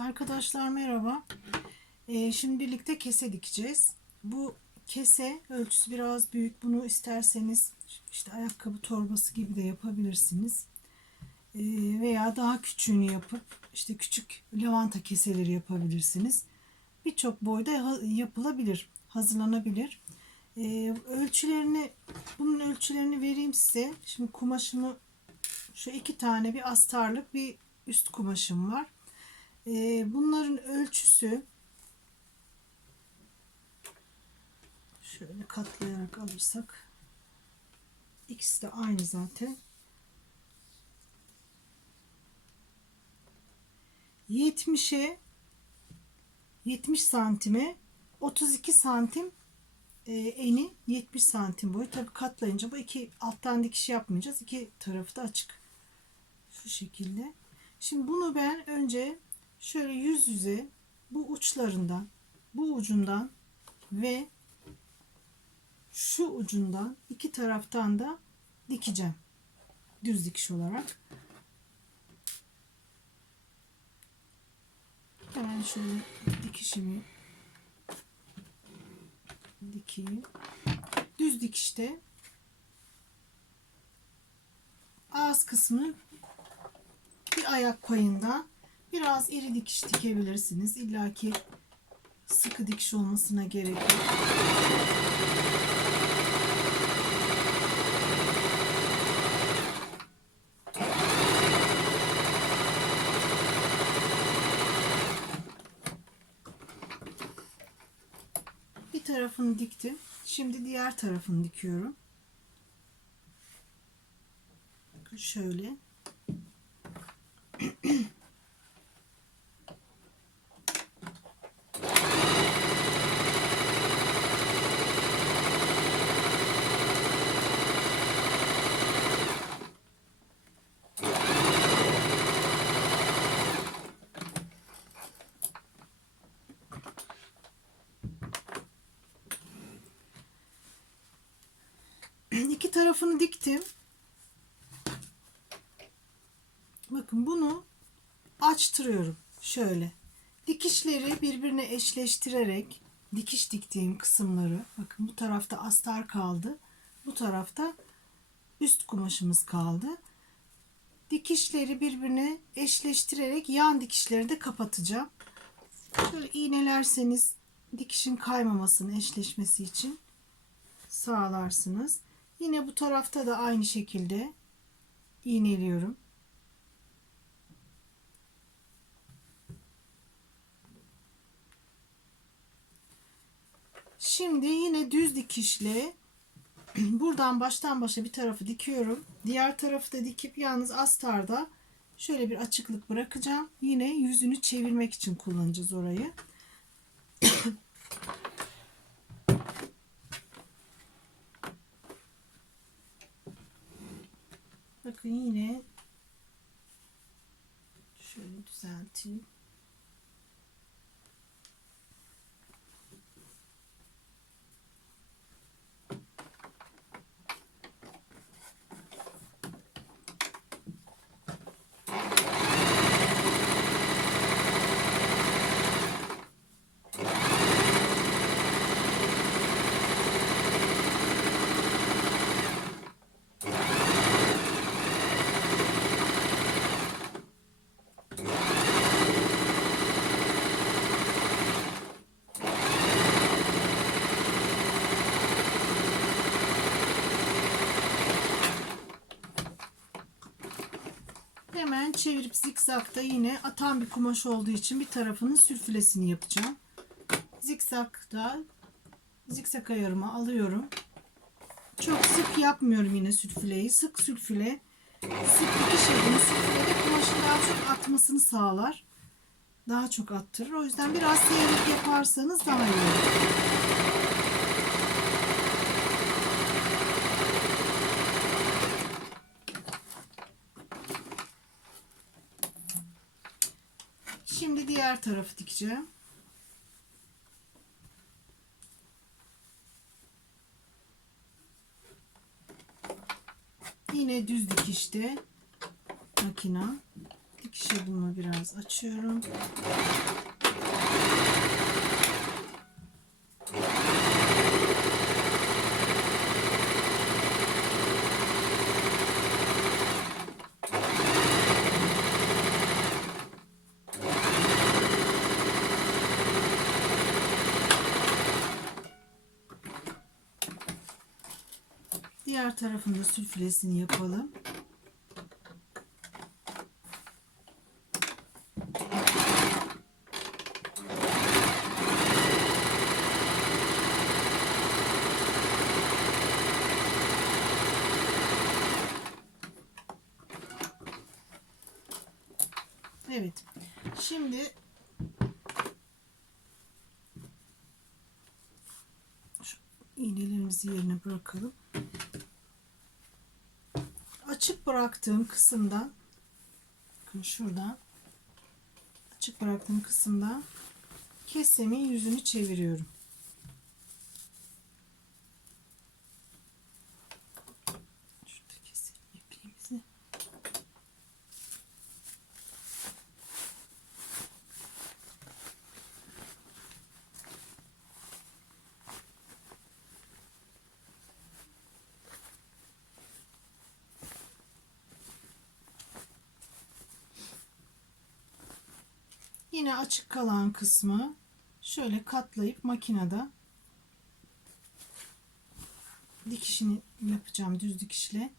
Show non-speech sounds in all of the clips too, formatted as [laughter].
Arkadaşlar merhaba. Ee, şimdi birlikte kese dikeceğiz. Bu kese ölçüsü biraz büyük. Bunu isterseniz işte ayakkabı torbası gibi de yapabilirsiniz. Ee, veya daha küçüğünü yapıp işte küçük lavanta keseleri yapabilirsiniz. Birçok boyda yapılabilir, hazırlanabilir. Ee, ölçülerini bunun ölçülerini vereyim size. Şimdi kumaşımı şu iki tane bir astarlık bir üst kumaşım var. Ee, bunların ölçüsü şöyle katlayarak alırsak ikisi de aynı zaten. 70'e 70 santime 32 santim e, eni 70 santim boyu. Tabi katlayınca bu iki alttan dikiş yapmayacağız. İki tarafı da açık. Şu şekilde. Şimdi bunu ben önce şöyle yüz yüze bu uçlarından bu ucundan ve şu ucundan iki taraftan da dikeceğim. Düz dikiş olarak. Hemen şöyle dikişimi dikeyim. Düz dikişte ağız kısmı bir ayak payında biraz iri dikiş dikebilirsiniz. İlla ki sıkı dikiş olmasına gerek yok. Bir tarafını diktim. Şimdi diğer tarafını dikiyorum. Şöyle. [clears throat] İki tarafını diktim. Bakın bunu açtırıyorum. Şöyle. Dikişleri birbirine eşleştirerek dikiş diktiğim kısımları bakın bu tarafta astar kaldı. Bu tarafta üst kumaşımız kaldı. Dikişleri birbirine eşleştirerek yan dikişleri de kapatacağım. Şöyle iğnelerseniz dikişin kaymamasını eşleşmesi için sağlarsınız. Yine bu tarafta da aynı şekilde iğneliyorum. Şimdi yine düz dikişle [clears throat] buradan baştan başa bir tarafı dikiyorum. Diğer tarafı da dikip yalnız astarda şöyle bir açıklık bırakacağım. Yine yüzünü çevirmek için kullanacağız orayı. Bakın yine şöyle düzelteyim. Hemen çevirip zikzakta yine atan bir kumaş olduğu için bir tarafının sülfülesini yapacağım. Zikzakta zikzak ayarımı alıyorum. Çok sık yapmıyorum yine sülfüleyi. Sık sülfüle sık dikiş edin. Sülfüle de kumaşın daha çok atmasını sağlar. Daha çok attırır. O yüzden biraz seyrek yaparsanız daha iyi olur. Şimdi diğer tarafı dikeceğim. Yine düz dikişte makina dikiş yılımı biraz açıyorum. Diğer tarafında sülfülesini yapalım. Evet. Şimdi şu iğnelerimizi yerine bırakalım. Açık bıraktığım kısımdan bakın şuradan açık bıraktığım kısımdan kesemin yüzünü çeviriyorum. Yine açık kalan kısmı şöyle katlayıp makinede dikişini yapacağım düz dikişle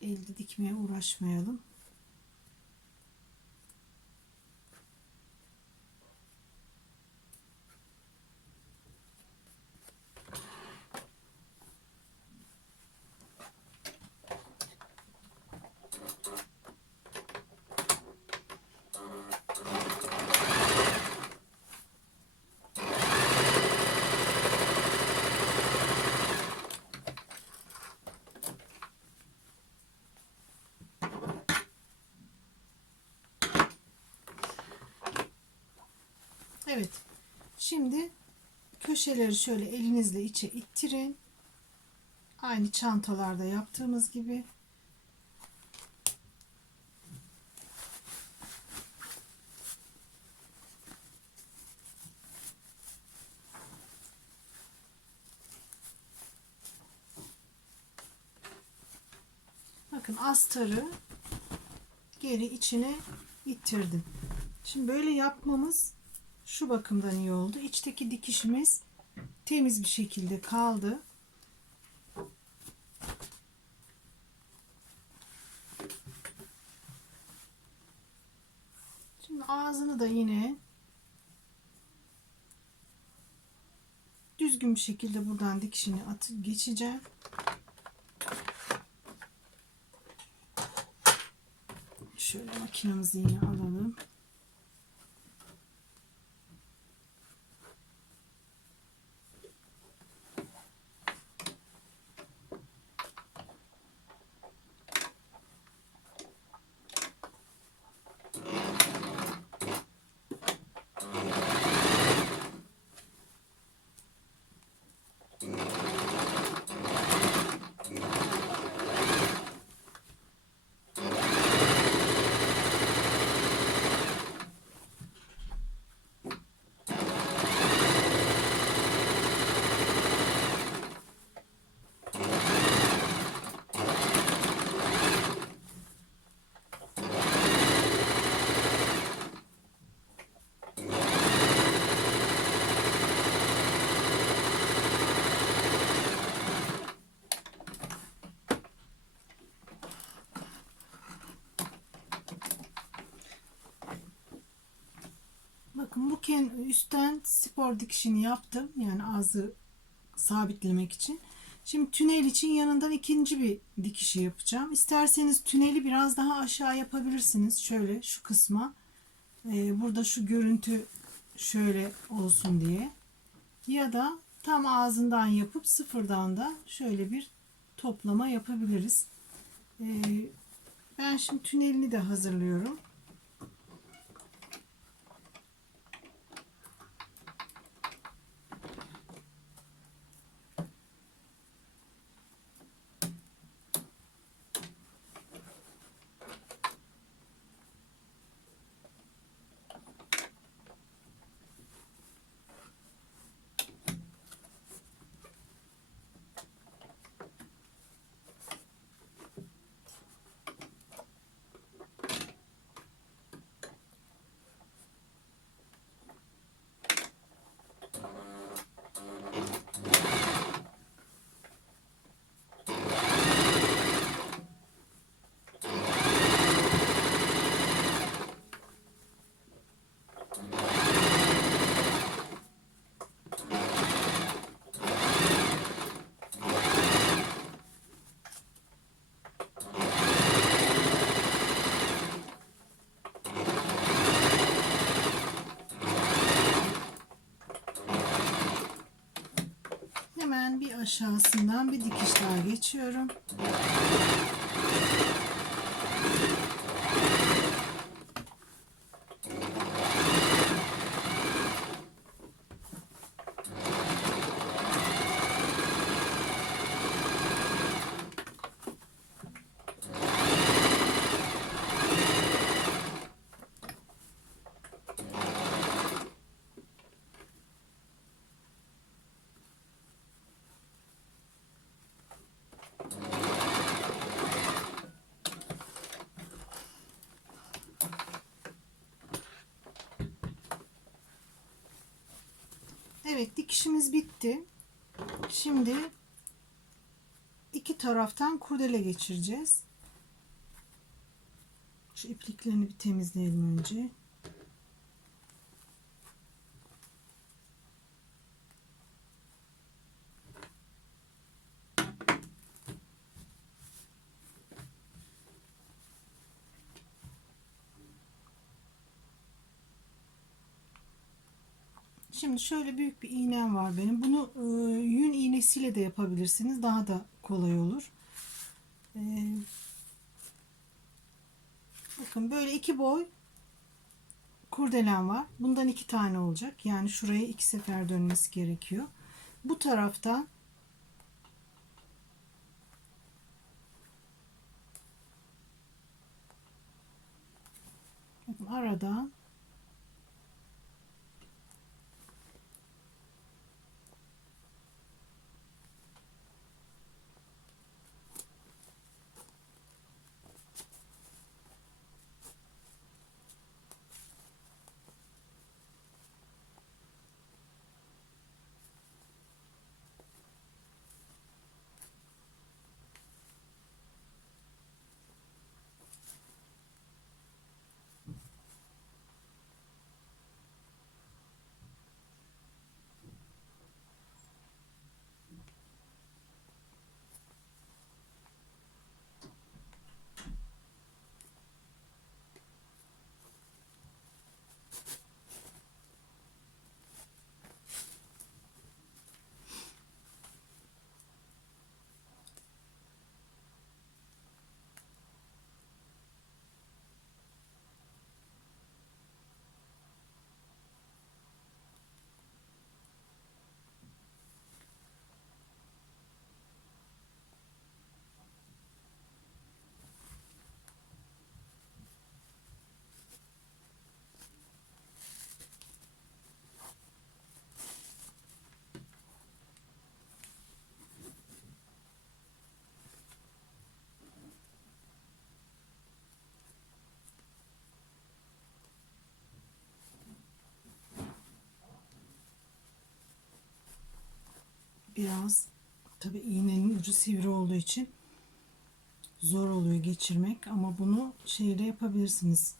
elde dikmeye uğraşmayalım. Evet. Şimdi köşeleri şöyle elinizle içe ittirin. Aynı çantalarda yaptığımız gibi. Bakın astarı geri içine ittirdim. Şimdi böyle yapmamız şu bakımdan iyi oldu. İçteki dikişimiz temiz bir şekilde kaldı. Şimdi ağzını da yine düzgün bir şekilde buradan dikişini atıp geçeceğim. Şöyle makinamızı yine alalım. Bakın bu ken üstten spor dikişini yaptım. Yani ağzı sabitlemek için. Şimdi tünel için yanından ikinci bir dikişi yapacağım. İsterseniz tüneli biraz daha aşağı yapabilirsiniz. Şöyle şu kısma. Ee, burada şu görüntü şöyle olsun diye. Ya da tam ağzından yapıp sıfırdan da şöyle bir toplama yapabiliriz. Ee, ben şimdi tünelini de hazırlıyorum. Aşağısından bir dikiş daha geçiyorum. Evet dikişimiz bitti. Şimdi iki taraftan kurdele geçireceğiz. Şu ipliklerini bir temizleyelim önce. Şimdi şöyle büyük bir iğnem var benim. Bunu e, yün iğnesiyle de yapabilirsiniz. Daha da kolay olur. E, bakın böyle iki boy kurdelen var. Bundan iki tane olacak. Yani şuraya iki sefer dönmesi gerekiyor. Bu taraftan aradan biraz tabi iğnenin ucu sivri olduğu için zor oluyor geçirmek ama bunu şeyle yapabilirsiniz.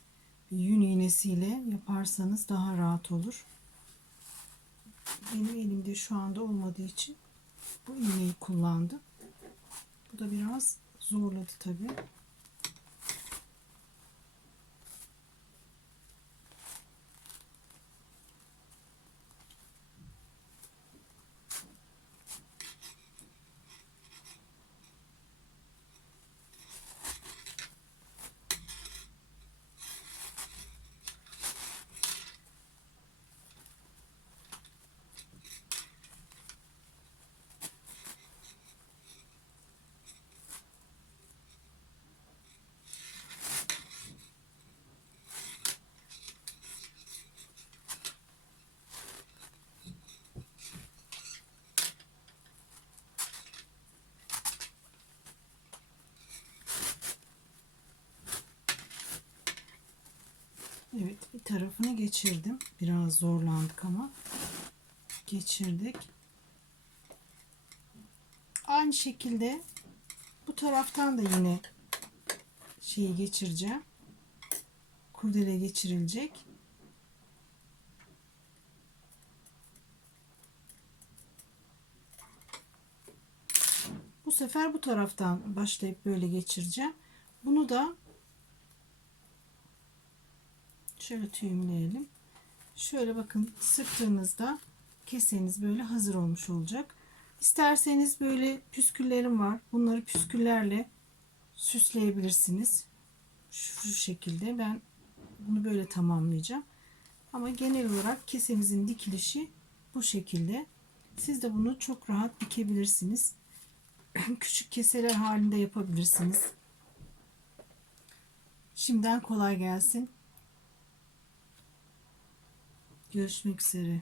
Yün iğnesiyle yaparsanız daha rahat olur. Benim elimde şu anda olmadığı için bu iğneyi kullandım. Bu da biraz zorladı tabi Evet bir tarafını geçirdim. Biraz zorlandık ama geçirdik. Aynı şekilde bu taraftan da yine şeyi geçireceğim. Kurdele geçirilecek. Bu sefer bu taraftan başlayıp böyle geçireceğim. Bunu da şöyle tüyümleyelim. Şöyle bakın sıktığınızda keseniz böyle hazır olmuş olacak. İsterseniz böyle püsküllerim var. Bunları püsküllerle süsleyebilirsiniz. Şu şekilde ben bunu böyle tamamlayacağım. Ama genel olarak kesemizin dikilişi bu şekilde. Siz de bunu çok rahat dikebilirsiniz. [clears throat] Küçük keseler halinde yapabilirsiniz. Şimdiden kolay gelsin. Görüşmek üzere.